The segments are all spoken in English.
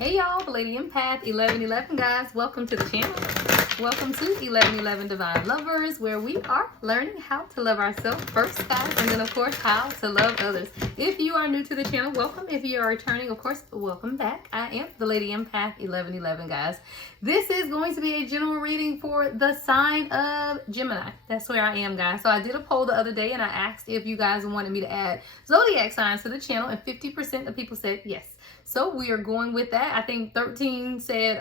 Hey y'all, Lady Empath 1111 guys, welcome to the channel. Welcome to 1111 Divine Lovers, where we are learning how to love ourselves first, guys, and then of course how to love others. If you are new to the channel, welcome. If you are returning, of course, welcome back. I am the Lady Empath 1111 guys. This is going to be a general reading for the sign of Gemini. That's where I am, guys. So I did a poll the other day and I asked if you guys wanted me to add zodiac signs to the channel, and 50% of people said yes. So we are going with that. I think 13 said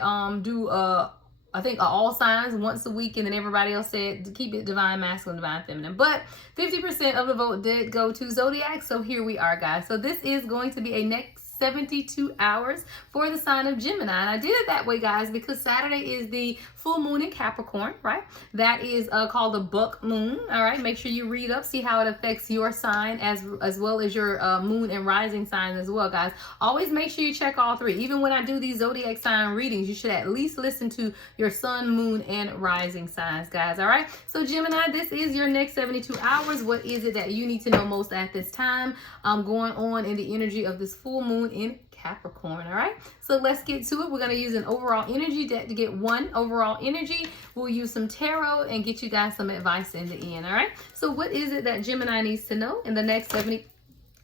I think all signs once a week, and then everybody else said to keep it divine masculine, divine feminine. But 50% of the vote did go to zodiac. So here we are, guys. So this is going to be a next 72 hours for the sign of Gemini. And I did it that way, guys, because Saturday is the full moon in Capricorn, right? That is called the buck moon. All right, make sure you read up, see how it affects your sign as well as your moon and rising signs as well, guys. Always make sure you check all three. Even when I do these zodiac sign readings, you should at least listen to your sun, moon, and rising signs, guys. All right, so Gemini, this is your next 72 hours. What is it that you need to know most at this time going on in the energy of this full moon in Capricorn? All right, so let's get to it. We're going to use an overall energy deck to get one overall energy. We'll use some tarot and get you guys some advice in the end. All right, so what is it that Gemini needs to know in the next 70?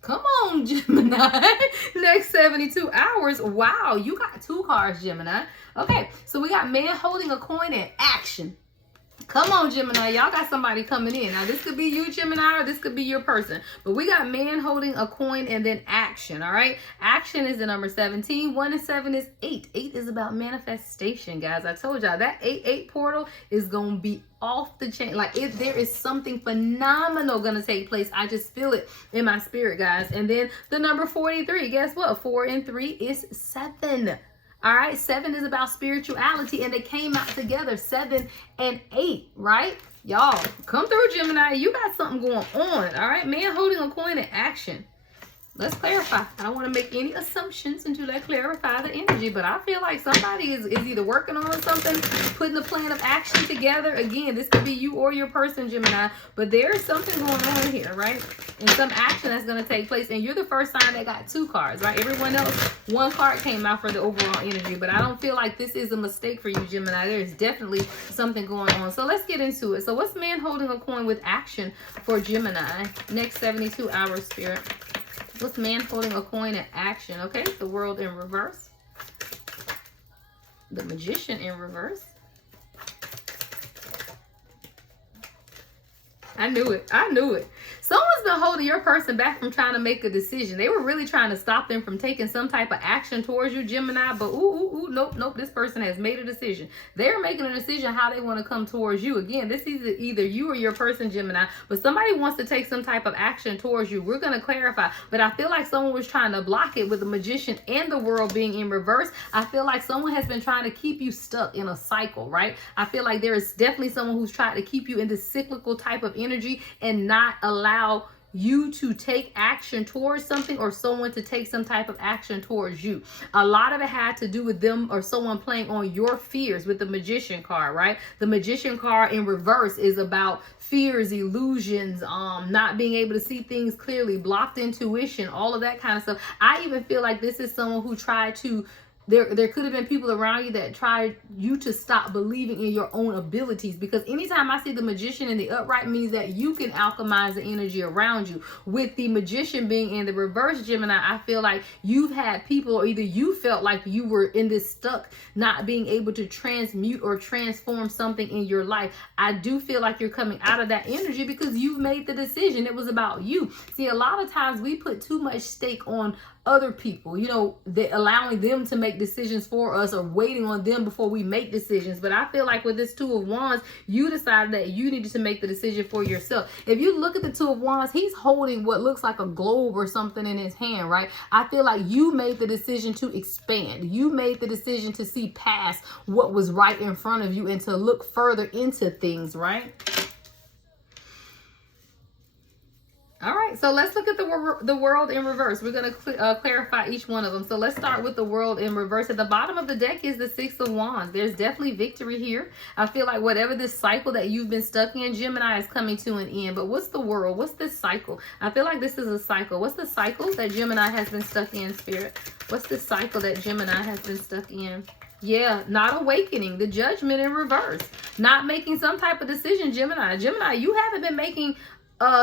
Come on, Gemini. Next 72 hours. Wow, you got two cards, Gemini. Okay, so we got man holding a coin and action. Come on, Gemini. Y'all got somebody coming in. Now, this could be you, Gemini, or this could be your person. But we got man holding a coin and then action, all right? Action is the number 17. 1 and 7 is 8. 8 is about manifestation, guys. I told y'all that 8-8 portal is going to be off the chain. Like, if there is something phenomenal going to take place, I just feel it in my spirit, guys. And then the number 43, guess what? 4 and 3 is 7. All right, 7 is about spirituality, and they came out together, 7 and 8, right? Y'all, come through, Gemini. You got something going on, all right? Man holding a coin in action. Let's clarify. I don't want to make any assumptions until I clarify the energy, but I feel like somebody is either working on something, putting a plan of action together. Again, this could be you or your person, Gemini, but there is something going on here, right? And some action that's going to take place, and you're the first sign that got two cards, right? Everyone else, one card came out for the overall energy, but I don't feel like this is a mistake for you, Gemini. There is definitely something going on. So let's get into it. So what's man holding a coin with action for Gemini? Next 72 hours, Spirit. What's man holding a coin in action? Okay, the world in reverse. The magician in reverse. I knew it. I knew it. Someone's been holding your person back from trying to make a decision. They were really trying to stop them from taking some type of action towards you, Gemini. But nope. This person has made a decision. They're making a decision how they want to come towards you. Again, this is either you or your person, Gemini. But somebody wants to take some type of action towards you. We're going to clarify. But I feel like someone was trying to block it with the magician and the world being in reverse. I feel like someone has been trying to keep you stuck in a cycle, right? I feel like there is definitely someone who's trying to keep you in this cyclical type of energy and not allow you to take action towards something, or someone to take some type of action towards you. A lot of it had to do with them or someone playing on your fears with the magician card, right? The magician card in reverse is about fears, illusions, not being able to see things clearly, blocked intuition, all of that kind of stuff. I even feel like this is someone who tried to there could have been people around you that tried you to stop believing in your own abilities, because anytime I see the magician in the upright means that you can alchemize the energy around you. With the magician being in the reverse, Gemini, I feel like you've had people, or either you felt like you were in this stuck, not being able to transmute or transform something in your life. I do feel like you're coming out of that energy because you've made the decision. It was about you. See, a lot of times we put too much stake on other people, you know, allowing them to make decisions for us or waiting on them before we make decisions. But I feel like with this Two of Wands, you decided that you needed to make the decision for yourself. If you look at the Two of Wands, he's holding what looks like a globe or something in his hand, right? I feel like you made the decision to expand. You made the decision to see past what was right in front of you and to look further into things, right? All right, right, so let's look at the world in reverse. We're going to clarify each one of them. So let's start with the world in reverse. At the bottom of the deck is the Six of Wands. There's definitely victory here. I feel like whatever this cycle that you've been stuck in, Gemini, is coming to an end. But what's the world? What's this cycle? I feel like this is a cycle. What's the cycle that Gemini has been stuck in, Spirit? What's the cycle that Gemini has been stuck in? Yeah, not awakening, the Judgment in reverse. Not making some type of decision, Gemini. Gemini, you haven't been making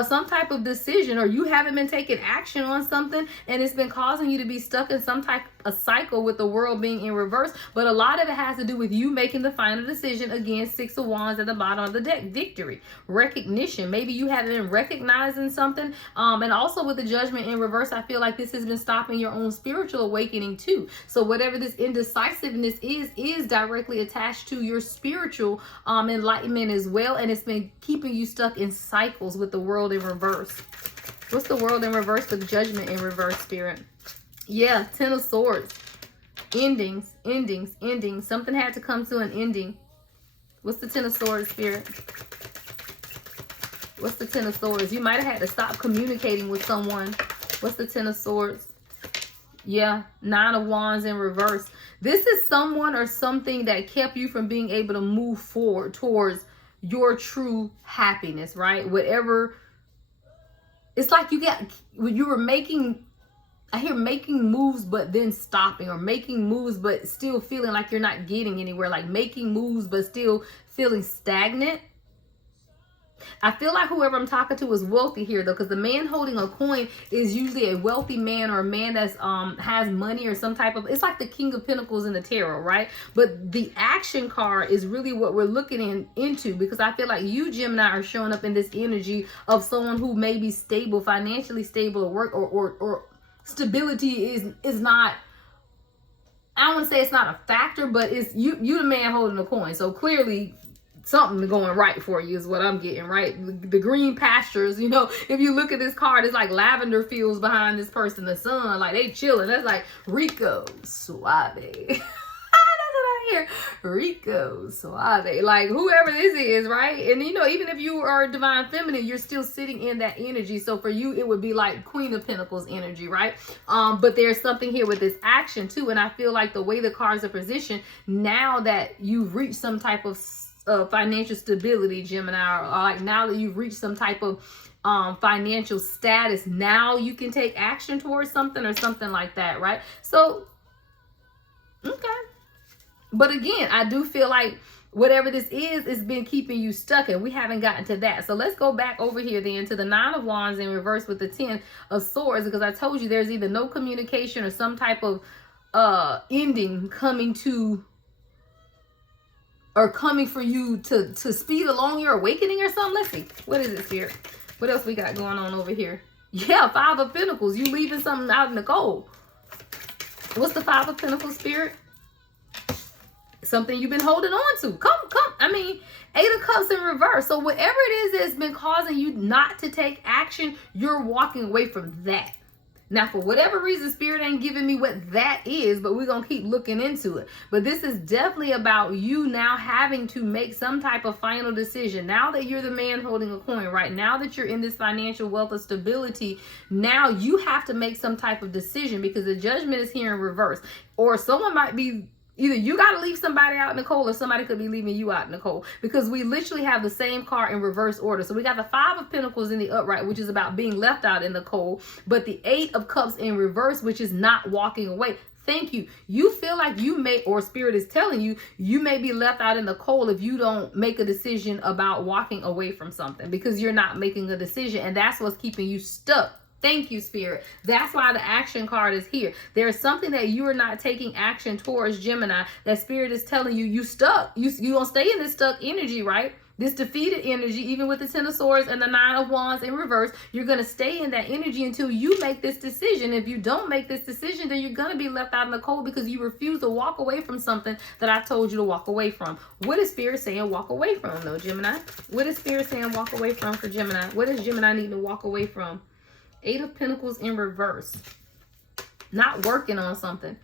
some type of decision, or you haven't been taking action on something, and it's been causing you to be stuck in some type of cycle with the world being in reverse. But a lot of it has to do with you making the final decision. Again, Six of Wands at the bottom of the deck. Victory, recognition. Maybe you haven't been recognizing something. And also with the Judgment in reverse, I feel like this has been stopping your own spiritual awakening too. So whatever this indecisiveness is directly attached to your spiritual enlightenment as well. And it's been keeping you stuck in cycles with the world in reverse. What's the world in reverse with Judgment in reverse, Spirit? Yeah, Ten of Swords. Endings. Something had to come to an ending. What's the Ten of Swords, Spirit? What's the Ten of Swords? You might have had to stop communicating with someone. What's the Ten of Swords? Yeah, Nine of Wands in reverse. This is someone or something that kept you from being able to move forward towards your true happiness, right? Whatever. It's like you were making, I hear making moves but then stopping, or making moves but still feeling like you're not getting anywhere, like making moves but still feeling stagnant. I feel like whoever I'm talking to is wealthy here, though, because the man holding a coin is usually a wealthy man, or a man that's has money, or some type of, it's like the King of Pentacles in the tarot, right? But the action card is really what we're looking into, because I feel like you, Gemini, are showing up in this energy of someone who may be stable, financially stable, or work, or stability is not, I don't want to say it's not a factor, but it's you the man holding the coin. So clearly something going right for you is what I'm getting, right? The green pastures, you know, if you look at this card, it's like lavender fields behind this person, the sun, like they chilling. That's like Rico Suave. That's what I hear. Rico Suave. Like whoever this is, right? And you know, even if you are divine feminine, you're still sitting in that energy. So for you, it would be like Queen of Pentacles energy, right? But there's something here with this action too. And I feel like the way the cards are positioned, now that you've reached some type of financial stability, Gemini, or like now that you've reached some type of financial status, now you can take action towards something, or something like that, right? So okay, but again, I do feel like whatever this is, it's been keeping you stuck, and we haven't gotten to that. So let's go back over here then to the Nine of Wands in reverse with the Ten of Swords, because I told you there's either no communication or some type of ending coming to, or coming for you to speed along your awakening or something. Let's see. What is it, Spirit? What else we got going on over here? Yeah, Five of Pentacles. You leaving something out in the cold. What's the Five of Pentacles, Spirit? Something you've been holding on to. Come. I mean, Eight of Cups in reverse. So whatever it is that's been causing you not to take action, you're walking away from that. Now, for whatever reason, Spirit ain't giving me what that is, but we're going to keep looking into it. But this is definitely about you now having to make some type of final decision. Now that you're the man holding a coin, right? Now that you're in this financial wealth of stability, now you have to make some type of decision, because the Judgment is here in reverse. Or someone might be, either you got to leave somebody out in the cold, or somebody could be leaving you out in the cold, because we literally have the same card in reverse order. So we got the Five of Pentacles in the upright, which is about being left out in the cold, but the Eight of Cups in reverse, which is not walking away. Thank you. You feel like you may, or Spirit is telling you, you may be left out in the cold if you don't make a decision about walking away from something, because you're not making a decision, and that's what's keeping you stuck. Thank you, Spirit. That's why the action card is here. There's something that you are not taking action towards, Gemini, that Spirit is telling you, you stuck. You gonna stay in this stuck energy, right? This defeated energy, even with the Ten of Swords and the Nine of Wands in reverse, you're going to stay in that energy until you make this decision. If you don't make this decision, then you're going to be left out in the cold, because you refuse to walk away from something that I told you to walk away from. What is Spirit saying walk away from, though, Gemini? What is Spirit saying walk away from for Gemini? What does Gemini need to walk away from? Eight of Pentacles in reverse. Not working on something.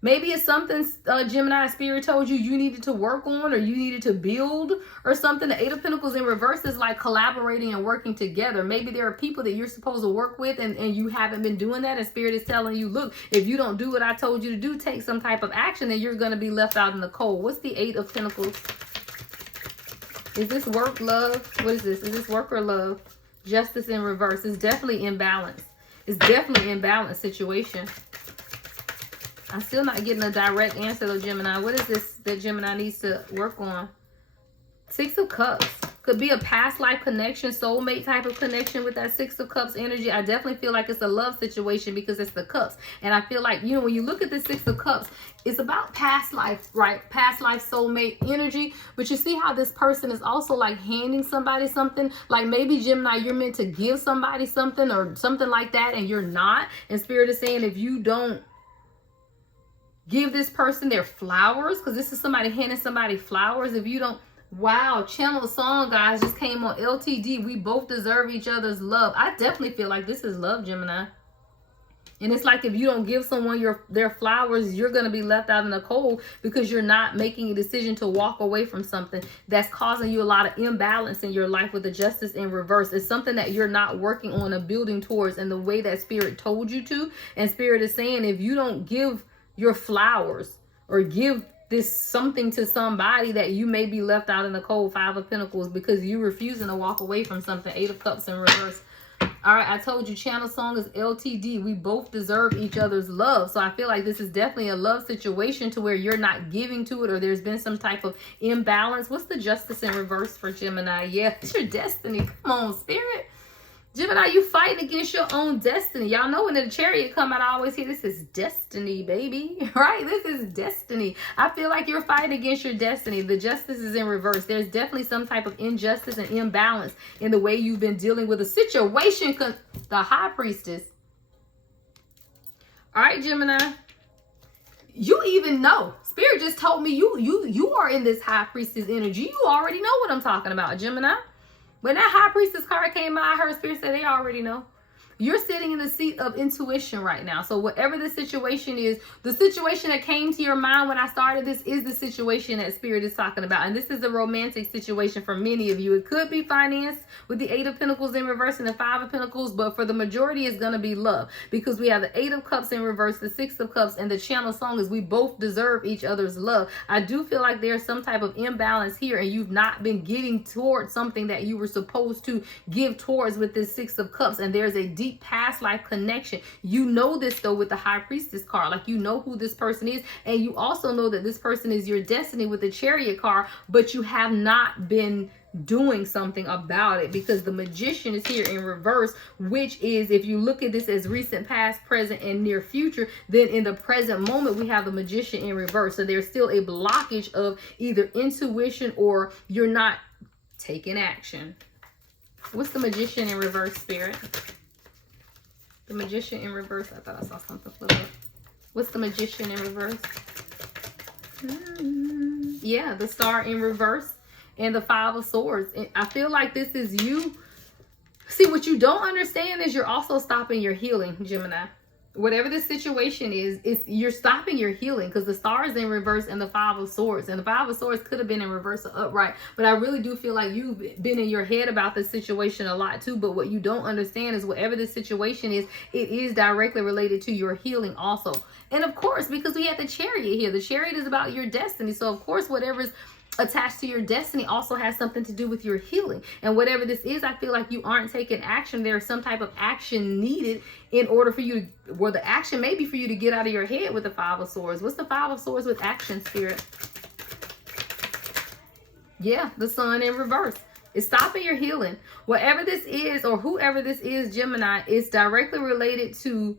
Maybe it's something Gemini spirit told you needed to work on, or you needed to build or something. The Eight of Pentacles in reverse is like collaborating and working together. Maybe there are people that you're supposed to work with and you haven't been doing that, and spirit is telling you, look, if you don't do what I told you to do, take some type of action, then you're going to be left out in the cold. What's the Eight of Pentacles? Is this work, love? What is this? Is this work or love? Justice in reverse. It's definitely imbalance. It's definitely an imbalanced situation. I'm still not getting a direct answer though, Gemini. What is this that Gemini needs to work on? Six of Cups. Could be a past life connection, soulmate type of connection with that Six of Cups energy. I definitely feel like it's a love situation because it's the cups. And I feel like, you know, when you look at the Six of Cups, it's about past life, right? Past life soulmate energy. But you see how this person is also like handing somebody something. Like maybe, Gemini, you're meant to give somebody something or something like that, and you're not. And spirit is saying, if you don't give this person their flowers, because this is somebody handing somebody flowers. If you don't, wow, channel song, guys, just came on LTD. We both deserve each other's love. I definitely feel like this is love, Gemini. And it's like if you don't give someone their flowers, you're going to be left out in the cold because you're not making a decision to walk away from something that's causing you a lot of imbalance in your life with the Justice in reverse. It's something that you're not working on or building towards in the way that spirit told you to. And spirit is saying, if you don't give your flowers or give this something to somebody, that you may be left out in the cold. Five of Pentacles, because you're refusing to walk away from something. Eight of Cups in reverse. All right, I told you channel song is LTD. We both deserve each other's love. So I feel like this is definitely a love situation to where you're not giving to it, or there's been some type of imbalance. What's the Justice in reverse for Gemini? Yeah, it's your destiny. Come on, spirit. Gemini, you fighting against your own destiny. Y'all know when the Chariot come out, I always hear this is destiny, baby. Right? This is destiny. I feel like you're fighting against your destiny. The Justice is in reverse. There's definitely some type of injustice and imbalance in the way you've been dealing with a situation. The High Priestess. All right, Gemini. You even know. Spirit just told me you are in this High Priestess energy. You already know what I'm talking about, Gemini. When that High Priestess card came out, I heard spirit say they already know. You're sitting in the seat of intuition right now. So whatever the situation is, the situation that came to your mind when I started this is the situation that spirit is talking about. And this is a romantic situation for many of you. It could be finance with the Eight of Pentacles in reverse and the Five of Pentacles. But for the majority, it's going to be love. Because we have the Eight of Cups in reverse, the Six of Cups, and the channel song is we both deserve each other's love. I do feel like there's some type of imbalance here, and you've not been getting towards something that you were supposed to give towards with this Six of Cups. And there's a deep past life connection. You know this though with the High Priestess card. Like you know who this person is, and you also know that this person is your destiny with the Chariot card, but you have not been doing something about it because the Magician is here in reverse, which is, if you look at this as recent, past, present, and near future, then in the present moment we have the Magician in reverse. So there's still a blockage of either intuition or you're not taking action. What's the Magician in reverse, spirit? The Magician in reverse. I thought I saw something flip up. What's the Magician in reverse? Yeah, the Star in reverse and the Five of Swords. And I feel like this is you. See, what you don't understand is you're also stopping your healing, Gemini. Whatever the situation is, you're stopping your healing because the Star is in reverse and the Five of Swords. And the Five of Swords could have been in reverse or upright. But I really do feel like you've been in your head about this situation a lot too. But what you don't understand is whatever the situation is, it is directly related to your healing also. And of course, because we have the Chariot here. The Chariot is about your destiny. So of course, whatever's attached to your destiny also has something to do with your healing. And whatever this is, I feel like you aren't taking action. There's some type of action needed in order for you to, well, the action may be for you to get out of your head with the Five of Swords. What's the Five of Swords with action, spirit? Yeah, the Sun in reverse. It's stopping your healing. Whatever this is, or whoever this is, Gemini, is directly related to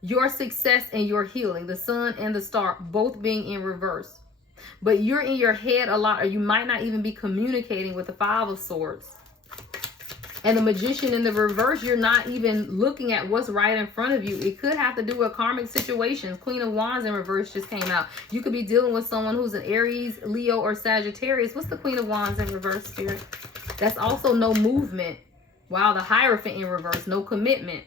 your success and your healing. The Sun and the Star both being in reverse. But you're in your head a lot, or you might not even be communicating with the Five of Swords. And the Magician in the reverse, you're not even looking at what's right in front of you. It could have to do with karmic situations. Queen of Wands in reverse just came out. You could be dealing with someone who's an Aries, Leo, or Sagittarius. What's the Queen of Wands in reverse, spirit? That's also no movement. Wow, the Hierophant in reverse, no commitment.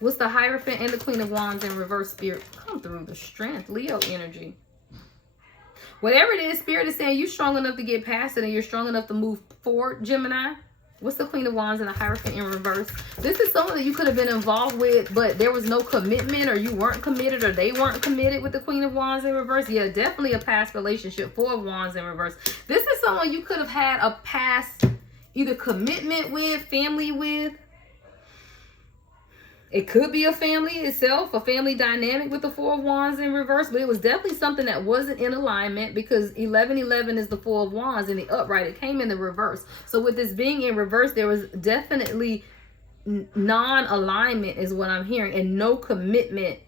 What's the Hierophant and the Queen of Wands in reverse, Spirit? Come through the strength, Leo energy. Whatever it is, Spirit is saying you're strong enough to get past it and you're strong enough to move forward, Gemini. What's the Queen of Wands and the Hierophant in reverse? This is someone that you could have been involved with, but there was no commitment, or you weren't committed, or they weren't committed with the Queen of Wands in reverse. Yeah, definitely a past relationship. Four of Wands in reverse. This is someone you could have had a past either commitment with, family with. It could be a family itself, a family dynamic with the Four of Wands in reverse, but it was definitely something that wasn't in alignment, because 1111 is the Four of Wands in the upright. It came in the reverse. So with this being in reverse, there was definitely non-alignment is what I'm hearing, and no commitment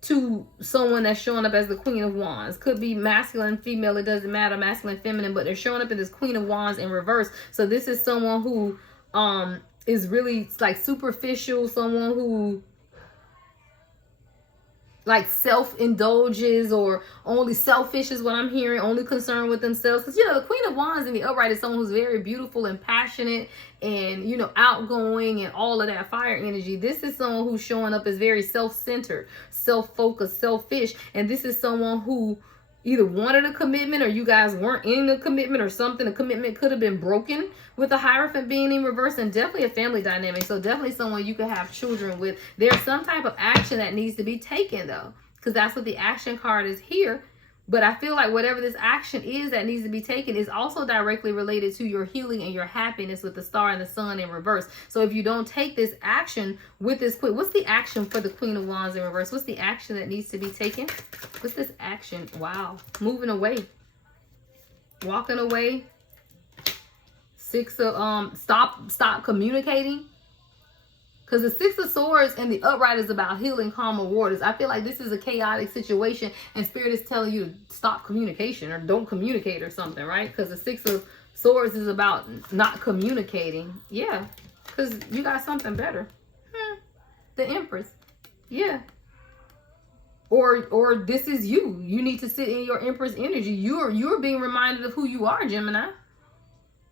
to someone that's showing up as the Queen of Wands. Could be masculine, female, it doesn't matter, masculine, feminine, but they're showing up in this Queen of Wands in reverse. So this is someone who is really like superficial, someone who like self-indulges, or only selfish is what I'm hearing, only concerned with themselves. Because, you know, the Queen of Wands in the upright is someone who's very beautiful and passionate and, you know, outgoing and all of that fire energy. This is someone who's showing up as very self-centered, self-focused, selfish. And this is someone who either wanted a commitment, or you guys weren't in a commitment, or something. A commitment could have been broken with the Hierophant being in reverse, and definitely a family dynamic. So definitely someone you could have children with. There's some type of action that needs to be taken, though, because that's what the action card is here. But I feel like whatever this action is that needs to be taken is also directly related to your healing and your happiness with the Star and the Sun in reverse. So if you don't take this action with this Queen, what's the action for the Queen of Wands in reverse? What's the action that needs to be taken? What's this action? Wow. Moving away. Walking away. Six of, stop communicating. Because the Six of Swords and the upright is about healing, calmer waters. I feel like this is a chaotic situation, and Spirit is telling you to stop communication, or don't communicate, or something, right? Because the Six of Swords is about not communicating. Yeah, because you got something better. The Empress. Yeah. Or this is you. You need to sit in your Empress energy. You're being reminded of who you are, Gemini.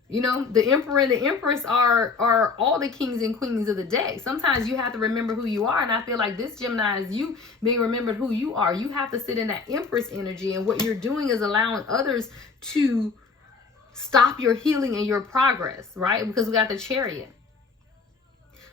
You know, the Emperor and the Empress are all the kings and queens of the day. Sometimes you have to remember who you are. And I feel like this Gemini is you being remembered who you are. You have to sit in that Empress energy. And what you're doing is allowing others to stop your healing and your progress, right? Because we got the Chariot.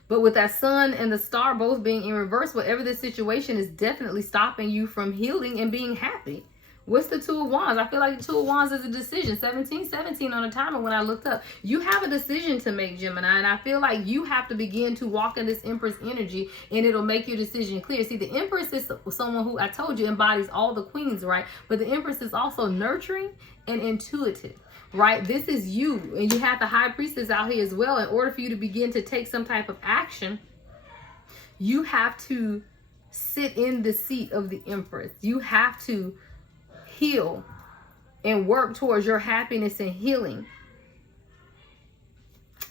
But with that Sun and the Star both being in reverse, whatever the situation is definitely stopping you from healing and being happy. What's the Two of Wands? I feel like the Two of Wands is a decision. 17 on a timer when I looked up. You have a decision to make, Gemini. And I feel like you have to begin to walk in this Empress energy, and it'll make your decision clear. See, the Empress is someone who, I told you, embodies all the queens, right? But the Empress is also nurturing and intuitive, right? This is you. And you have the High Priestess out here as well. In order for you to begin to take some type of action, you have to sit in the seat of the Empress. You have to heal and work towards your happiness and healing.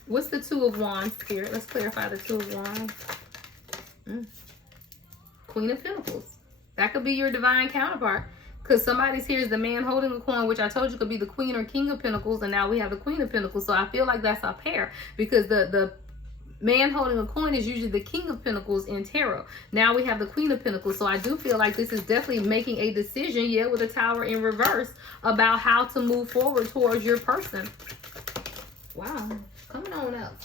What's the Two of Wands, Spirit? Let's clarify the Two of Wands. Queen of Pentacles. That could be your divine counterpart, because somebody's here is the man holding a coin, which I told you could be the Queen or King of Pentacles, and now we have the Queen of Pentacles. So I feel like that's a pair, because the man holding a coin is usually the King of Pentacles in tarot. Now we have the Queen of Pentacles. So I do feel like this is definitely making a decision, yeah, with a Tower in reverse, about how to move forward towards your person. Wow. Coming on up.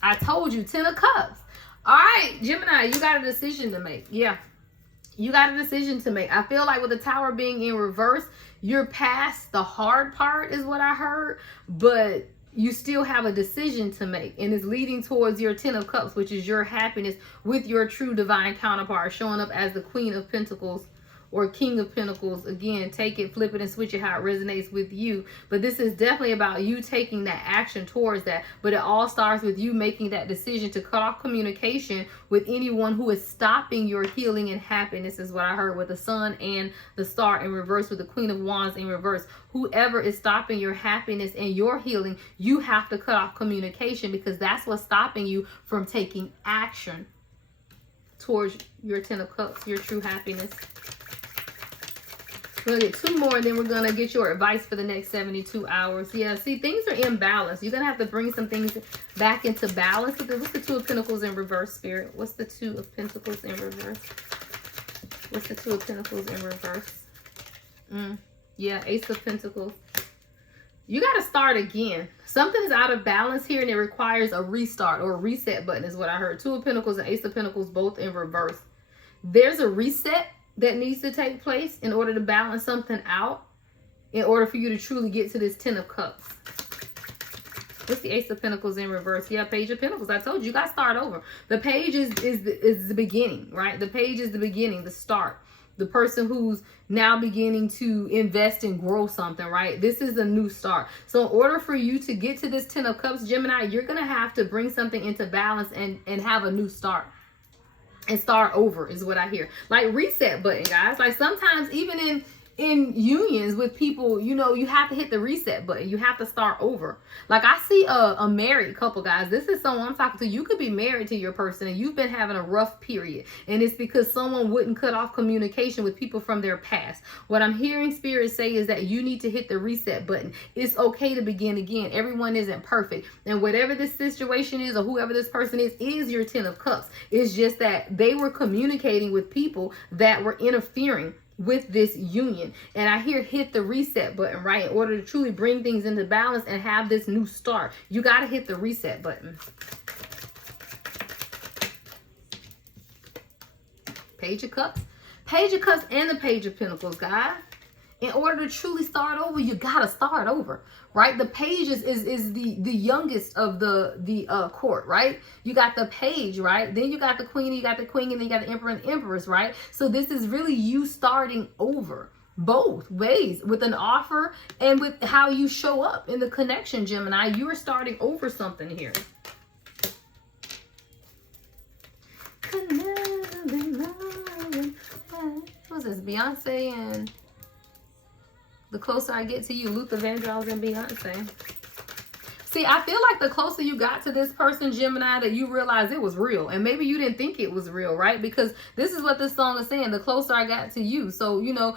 I told you, 10 of Cups. All right, Gemini, you got a decision to make. Yeah. You got a decision to make. I feel like with the Tower being in reverse, you're past the hard part is what I heard. But you still have a decision to make, and it's leading towards your 10 of Cups, which is your happiness with your true divine counterpart, showing up as the Queen of Pentacles or King of Pentacles. Again, take it, flip it, and switch it how it resonates with you. But this is definitely about you taking that action towards that. But it all starts with you making that decision to cut off communication with anyone who is stopping your healing and happiness, is what I heard with the Sun and the Star in reverse, with the Queen of Wands in reverse. Whoever is stopping your happiness and your healing, you have to cut off communication, because that's what's stopping you from taking action towards your 10 of Cups, your true happiness. We're going to get 2 more, and then we're going to get your advice for the next 72 hours. Yeah, see, things are imbalanced. You're going to have to bring some things back into balance. What's the 2 of Pentacles in reverse, Spirit? What's the 2 of Pentacles in reverse? What's the 2 of Pentacles in reverse? Yeah, Ace of Pentacles. You got to start again. Something is out of balance here, and it requires a restart or a reset button is what I heard. 2 of Pentacles and Ace of Pentacles both in reverse. There's a reset that needs to take place in order to balance something out, in order for you to truly get to this 10 of Cups. What's the Ace of Pentacles in reverse? Yeah, Page of Pentacles. I told you, you got to start over. The page is the beginning, right? The page is the beginning, the start. The person who's now beginning to invest and grow something, right? This is a new start. So in order for you to get to this 10 of Cups, Gemini, you're going to have to bring something into balance and have a new start. And start over is what I hear. Like reset button, guys. Like sometimes even in unions with people, you know, you have to hit the reset button. You have to start over. Like I see a married couple, guys. This is someone I'm talking to. You could be married to your person and you've been having a rough period. And it's because someone wouldn't cut off communication with people from their past. What I'm hearing Spirit say is that you need to hit the reset button. It's okay to begin again. Everyone isn't perfect. And whatever this situation is or whoever this person is your 10 of Cups. It's just that they were communicating with people that were interfering with this union. And I hear hit the reset button, right? In order to truly bring things into balance and have this new start, you got to hit the reset button. Page of Cups. Page of Cups and the Page of Pentacles, guys. In order to truly start over, you got to start over, right? The page is the youngest of the court, right? You got the page, right? Then you got the queen, you got the queen, and then you got the emperor and empress, right? So this is really you starting over both ways with an offer and with how you show up in the connection, Gemini. You are starting over something here. What's this? Beyonce and The Closer I Get to You, Luther Vandross and Beyonce. See, I feel like the closer you got to this person, Gemini, that you realize it was real. And maybe you didn't think it was real, right? Because this is what this song is saying, the closer I got to you. So, you know,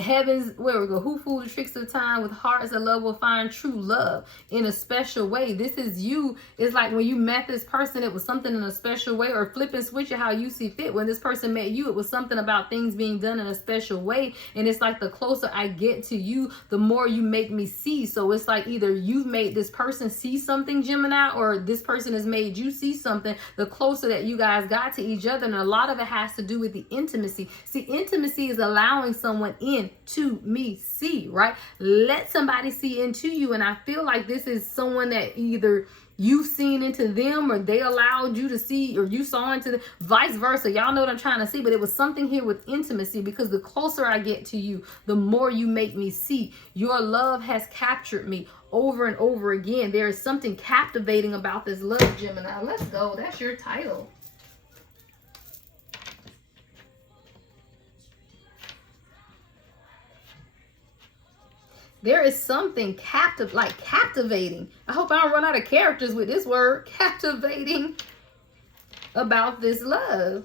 heavens, where we go, who fooled the tricks of time, with hearts that love will find true love in a special way. This is you. It's like when you met this person, it was something in a special way, or flip and switch it how you see fit. When this person met you, it was something about things being done in a special way. And it's like the closer I get to you, the more you make me see. So it's like either you've made this person see something, Gemini, or this person has made you see something, the closer that you guys got to each other. And a lot of it has to do with the intimacy. See, intimacy is allowing someone in to me see, right? Let somebody see into you. And I feel like this is someone that either you've seen into them or they allowed you to see, or you saw into them, vice versa. Y'all know what I'm trying to see, but it was something here with intimacy, because the closer I get to you, the more you make me see. Your love has captured me over and over again. There is something captivating about this love, Gemini. Let's go. That's your title. There is something captivating. I hope I don't run out of characters with this word, captivating, about this love.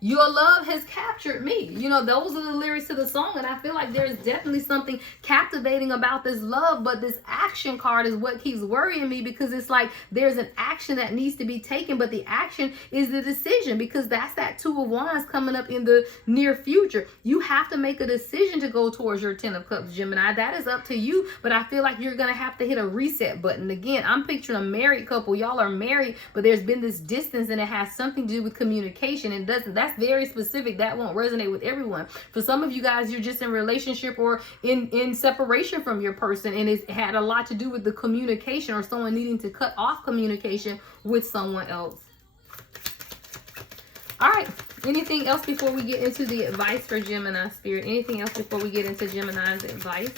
Your love has captured me. You know, those are the lyrics to the song. And I feel like there is definitely something captivating about this love. But this action card is what keeps worrying me, because it's like there's an action that needs to be taken. But the action is the decision, because that's that 2 of Wands coming up in the near future. You have to make a decision to go towards your 10 of Cups, Gemini. That is up to you. But I feel like you're going to have to hit a reset button. Again, I'm picturing a married couple. Y'all are married, but there's been this distance, and it has something to do with communication. And that's very specific. That won't resonate with everyone. For some of you guys, you're just in relationship or in separation from your person, and it's had a lot to do with the communication, or someone needing to cut off communication with someone else. All right. Anything else before we get into the advice for Gemini, Spirit? Anything else before we get into Gemini's advice?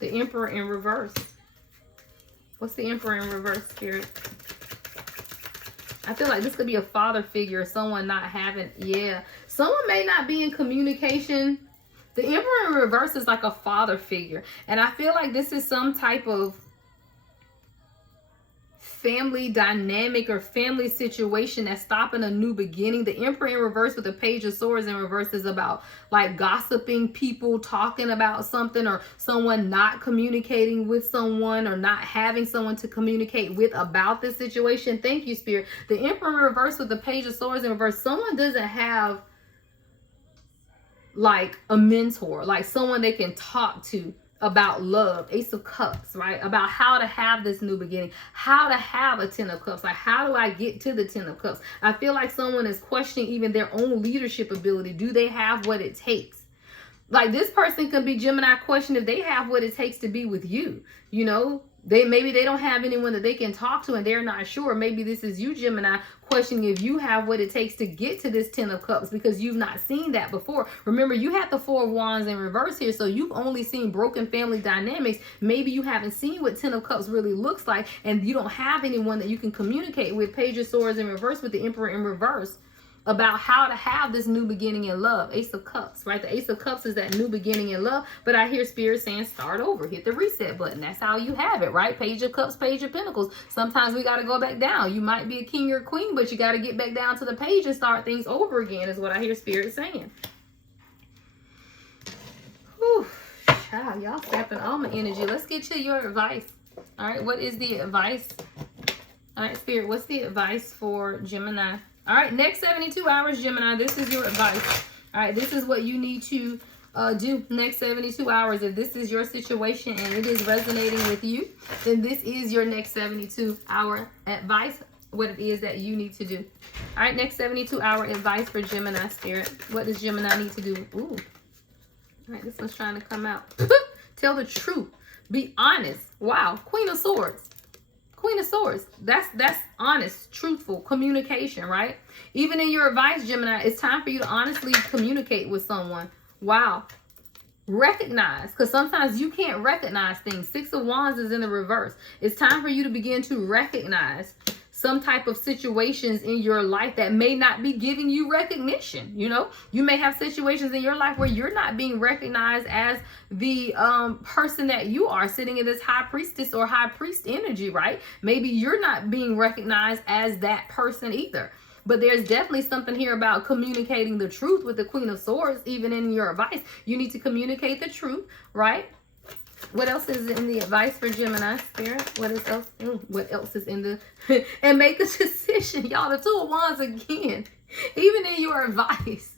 The Emperor in reverse. What's the Emperor in reverse, Spirit? I feel like this could be a father figure, someone not having, someone may not be in communication. The Emperor in reverse is like a father figure. And I feel like this is some type of family dynamic or family situation that's stopping a new beginning. The Emperor in reverse with the Page of Swords in reverse is about like gossiping, people talking about something, or someone not communicating with someone, or not having someone to communicate with about this situation. Thank you, Spirit. The Emperor in reverse with the Page of Swords in reverse, someone doesn't have like a mentor, like someone they can talk to about love. Ace of Cups, right? About how to have this new beginning, how to have a 10 of Cups. Like, how do I get to the 10 of Cups? I feel like someone is questioning even their own leadership ability. Do they have what it takes? Like, this person can be Gemini, question if they have what it takes to be with you. You know, maybe they don't have anyone that they can talk to and they're not sure. Maybe this is you, Gemini, questioning if you have what it takes to get to this 10 of Cups because you've not seen that before. Remember, you had the 4 of Wands in reverse here, so you've only seen broken family dynamics. Maybe you haven't seen what 10 of Cups really looks like, and you don't have anyone that you can communicate with. Page of Swords in reverse with the Emperor in reverse about how to have this new beginning in love. Ace of Cups, right? The Ace of Cups is that new beginning in love, but I hear Spirit saying start over, hit the reset button. That's how you have it, right? Page of Cups, Page of Pentacles. Sometimes we got to go back down. You might be a king or queen, but you got to get back down to the page and start things over again, is what I hear Spirit saying. Whew, child, y'all sapping all my energy. Let's get to your advice. All right, what is the advice? All right, Spirit, what's the advice for Gemini? All right, next 72 hours, Gemini, this is your advice. All right, this is what you need to do next 72 hours. If this is your situation and it is resonating with you, then this is your next 72-hour advice, what it is that you need to do. All right, next 72-hour advice for Gemini, Spirit. What does Gemini need to do? Ooh. All right, this one's trying to come out. Tell the truth. Be honest. Wow, Queen of Swords. Queen of Swords. That's honest, truthful communication, right? Even in your advice, Gemini, it's time for you to honestly communicate with someone. Wow. Recognize, because sometimes you can't recognize things. 6 of Wands is in the reverse. It's time for you to begin to recognize some type of situations in your life that may not be giving you recognition. You know, you may have situations in your life where you're not being recognized as the person that you are, sitting in this high priestess or high priest energy, right? Maybe you're not being recognized as that person either. But there's definitely something here about communicating the truth with the Queen of Swords. Even in your advice, you need to communicate the truth, right? What else is in the advice for Gemini, Spirit? What is else? What else is in the... and make a decision. Y'all, the 2 of Wands again. Even in your advice,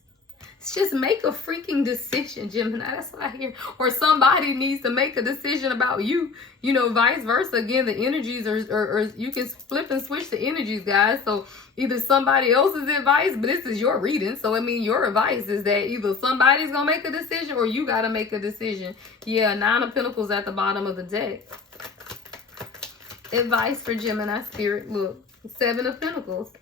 just make a freaking decision, Gemini. That's what I hear. Or somebody needs to make a decision about you. You know, vice versa. Again, the energies or you can flip and switch the energies, guys. So either somebody else's advice, but this is your reading. So, I mean, your advice is that either somebody's going to make a decision or you got to make a decision. Yeah, 9 of Pentacles at the bottom of the deck. Advice for Gemini, Spirit. Look, 7 of Pentacles.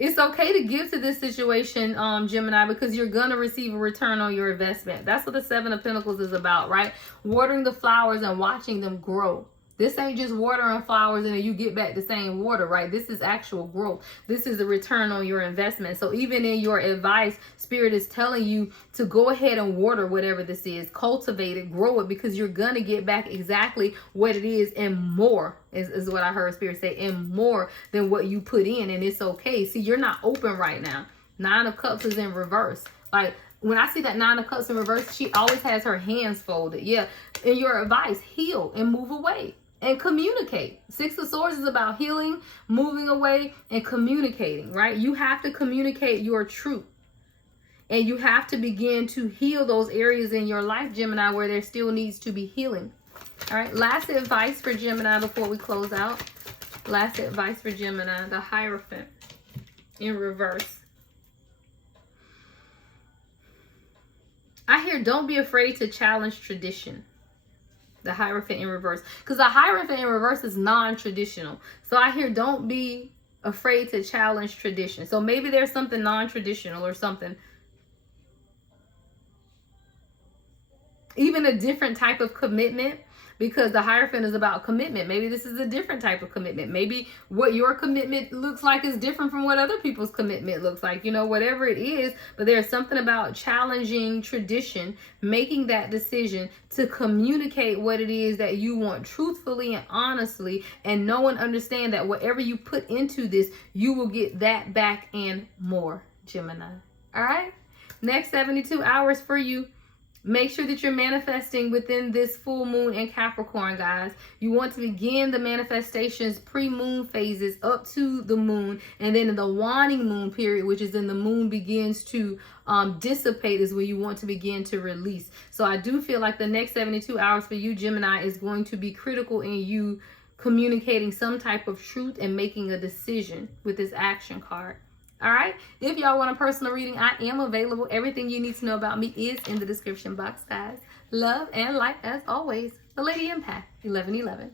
It's okay to give to this situation, Gemini, because you're going to receive a return on your investment. That's what the 7 of Pentacles is about, right? Watering the flowers and watching them grow. This ain't just watering flowers and then you get back the same water, right? This is actual growth. This is a return on your investment. So even in your advice, Spirit is telling you to go ahead and water whatever this is. Cultivate it, grow it, because you're going to get back exactly what it is and more, is what I heard Spirit say, and more than what you put in. And it's okay. See, you're not open right now. 9 of Cups is in reverse. Like, when I see that 9 of Cups in reverse, she always has her hands folded. Yeah. In your advice, heal and move away. And communicate. 6 of Swords is about healing, moving away, and communicating, right? You have to communicate your truth. And you have to begin to heal those areas in your life, Gemini, where there still needs to be healing. All right, last advice for Gemini before we close out. Last advice for Gemini, the Hierophant in reverse. I hear don't be afraid to challenge tradition. The Hierophant in reverse, because the Hierophant in reverse is non-traditional. So I hear don't be afraid to challenge tradition. So maybe there's something non-traditional or something, even a different type of commitment, because the Hierophant is about commitment. Maybe this is a different type of commitment. Maybe what your commitment looks like is different from what other people's commitment looks like, you know, whatever it is. But there's something about challenging tradition, making that decision to communicate what it is that you want truthfully and honestly, and know and understand that whatever you put into this, you will get that back and more, Gemini. All right? Next 72 hours for you. Make sure that you're manifesting within this full moon in Capricorn, guys. You want to begin the manifestations pre-moon phases up to the moon, and then in the waning moon period, which is when the moon begins to dissipate, is where you want to begin to release. So I do feel like the next 72 hours for you, Gemini, is going to be critical in you communicating some type of truth and making a decision with this action card. All right. If y'all want a personal reading, I am available. Everything you need to know about me is in the description box, guys. Love and light as always. The Lady Empath, 1111.